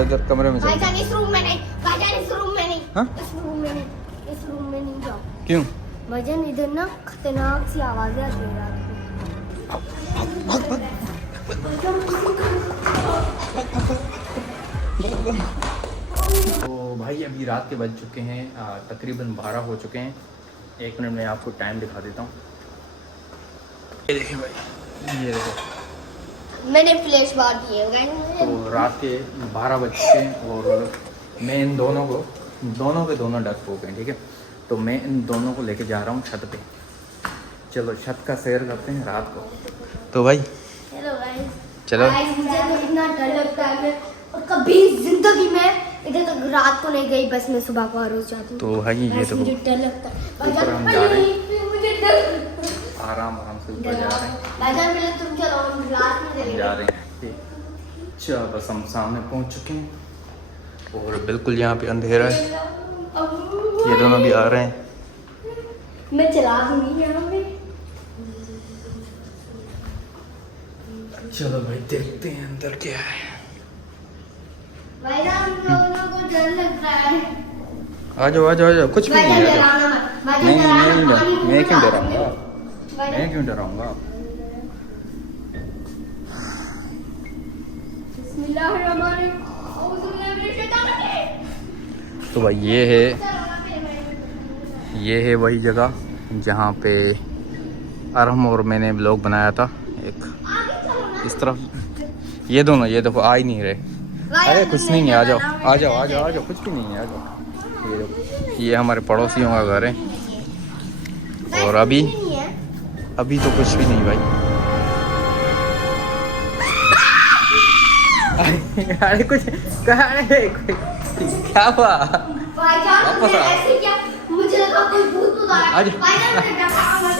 इधर कमरे में भाईजान इस रूम में नहीं, भाईजान इस रूम में नहीं, हाँ? इस रूम में नहीं, इस रूम में नहीं जाओ। क्यों? भाईजान इधर ना खतरनाक सी आवाजें आती हैं रात को। तो भाई अभी रात के बज चुके हैं तकरीबन 12 हो चुके हैं। 1 मिनट में आपको टाइम दिखा देता हूँ। ये देखिए भाई, ये देखो मैंने फ्लैश बार दिए तो रात के 12 बज चुके हैं और मैं इन दोनों के दोनों डरपोक हैं, ठीक है। तो मैं इन दोनों को लेके जा रहा हूँ छत पे। चलो छत का सैर करते हैं रात को। तो भाई हेलो गाइस, चलो। मुझे तो इतना डर लगता है और कभी जिंदगी में इधर तक रात को नहीं गई, बस मैं सुबह को हर रोज जाती हूँ। तो भाई ये तो मुझे डर लगता है। ऊपर हम जा रहे मुझे डर, आराम से ऊपर जा रहे हैं, भाईजान पहले तुम चलो, हम रात में चलेंगे। जा रहे हैं। चलो बस हम सामने पहुंच चुके हैं और बिल्कुल यहाँ पे अंधेरा है। ये दोनों भी आ रहे हैं। मैं चला दूंगी यहाँ पे। चलो भाई देखते हैं अंदर क्या है। भाईजान हम दोनों को डर लग रहा है। आ जाओ, कुछ भी नहीं है। डराना मत, भाईजान नहीं डराना नहीं पानी नहीं, मैं क्यों पूरा डराऊंगा? भाईजान। मैं क्यों डराऊंगा? बिस्मिल्लाहिर्रहमानिर्रहीम। तो भाई ये है वही जगह जहाँ पे अरहम और मैंने व्लॉग बनाया था। एक इस तरफ ये दोनों, ये देखो आ ही नहीं रहे। अरे कुछ नहीं है, आ जाओ, कुछ भी नहीं है, आ जाओ। ये देखो, ये हमारे पड़ोसियों का घर है और अभी तो कुछ भी नहीं भाई। अरे कुछ क्या हुआ? भाईजान वापस आ। ऐसे क्या, मुझे लगा कोई भूत आ रहा आज- है। भाईजान मैं डरा मत।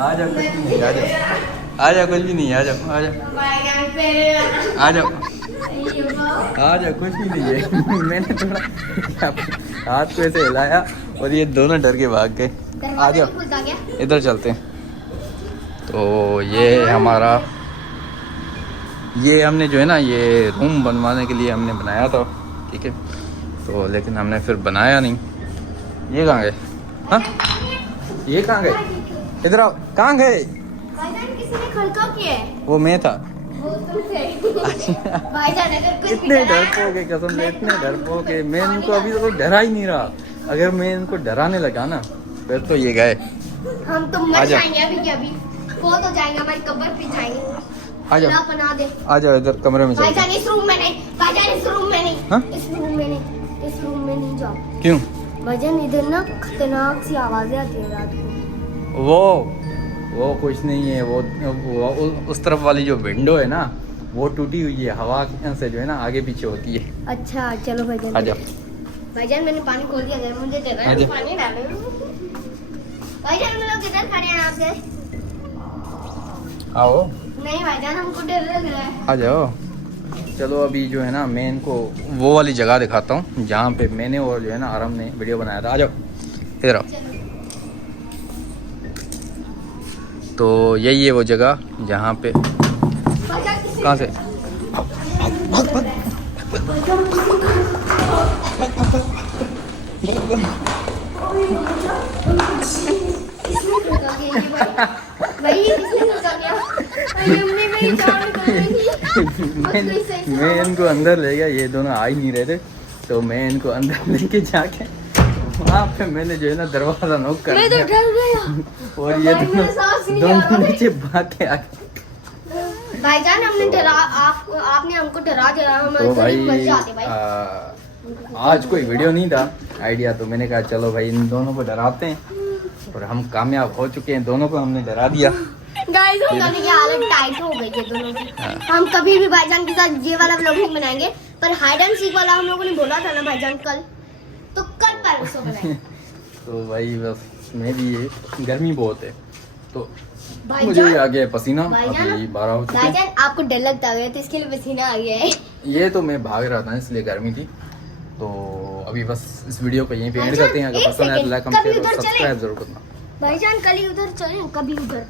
आ जाओ, कुछ भी नहीं, आ जाओ, कुछ भी नहीं, आ जाओ। भाईजान फिर आ जाओ, कुछ भी नहीं है। मैंने थोड़ा हाथ को ऐसे हिलाया और ये दोनों डर के भाग गए। आ जाओ, खुलता क्या? इधर चलते हैं। तो ये हमारा, ये हमने जो है ना, ये रूम बनवाने के लिए हमने बनाया था, ठीक है। तो लेकिन हमने फिर बनाया नहीं। ये कहाँ गए? हाँ, ये कहाँ गए? इधर आओ, कहाँ गए? भाईजान किसी ने खड़का किया है। वो मैं था। वो तुम थे। भाईजान अगर कुछ इतने डरपोक है, कसम से इतने डरपोक है। मैं इनको अभी तो डरा ही नहीं रहा। अगर मैं इनको डराने लगा ना फिर तो ये गए। हम तो मर जाएंगे अभी के अभी। वो तो जाएंगे, हमारी कब्र पे जाएंगे। आ जाओ, अल्लाह पनाह दे। आ जाओ, इधर कमरे में चलते हैं। भाईजान इस रूम में नहीं, भाईजान इस रूम में नहीं, हाँ? इस रूम में नहीं, इस रूम में नहीं जाओ। क्यों? भाईजान इधर ना खतरनाक सी आवाजें आती हैं रात को। वो कुछ नहीं है। वो उस तरफ वाली जो विंडो है ना, वो टूटी हुई है। हवा से जो है ना आगे पीछे होती है। अच्छा चलो भाईजान। आ जाओ। भाईजान मैंने पानी खोल दिया है, मुझे दे आ रहा जाओ। पानी डालो। भाईजान हम लोग किधर खड़े हैं आपसे? आओ, नहीं भाईजान हमको डर लग रहा है। आ जाओ। चलो अभी जो है ना मैं इनको वो वाली जगह दिखाता हूँ जहाँ पे मैंने और जो है ना आराम ने वीडियो बनाया था। आ जाओ, इधर आओ। तो यही है वो जगह जहाँ पे, भाईजान किसी कहाँ से? भाई किसने खड़का किया? भाई हमने मेरी जान मैं इनको अंदर ले गया। ये दोनों आ ही नहीं रहे थे, तो मैं इनको अंदर लेके जाके वहाँ पे मैंने जो है ना दरवाजा नॉक कर मैं तो दिया डर गया और ये भाई, मेरे सांस नहीं आ दोनों रहा। नीचे भाग के आ गए। भाईजान हमने डरा, आपने हमको डरा दिया। हम तो भाई मर जाते भाई। आज कोई वीडियो नहीं था आइडिया, तो मैंने कहा चलो भाई इन दोनों को डराते हैं और हम कामयाब हो चुके हैं। दोनों को हमने डरा दिया। गाइस हम दोनों की हालत टाइट हो गई है दोनों की। हम कभी भी भाईजान के साथ ये वाला व्लॉग नहीं बनाएंगे, पर हाइड एंड सीक वाला हम लोगों ने बोला था ना भाईजान कल, तो कल परसों बनाएंगे। तो भाई बस मेरी ये गर्मी बहुत है, तो भाईजान- मुझे आ गया है पसीना। भाईजान- अभी 12 हो चुके हैं। भाईजान आपको डर लगता है तो इसके लिए पसीना आ गया है। ये तो मैं भाग रहा था इसलिए गर्मी थी। तो अभी बस इस वीडियो को यहीं पे एंड भाईजान, करते हैं। अगर एक पसंद आए तो सेकंड, लाइक कभी शेयर और उधर चले। सब्सक्राइब जरूर करना। भाईजान कल ही उधर चले, कभी उधर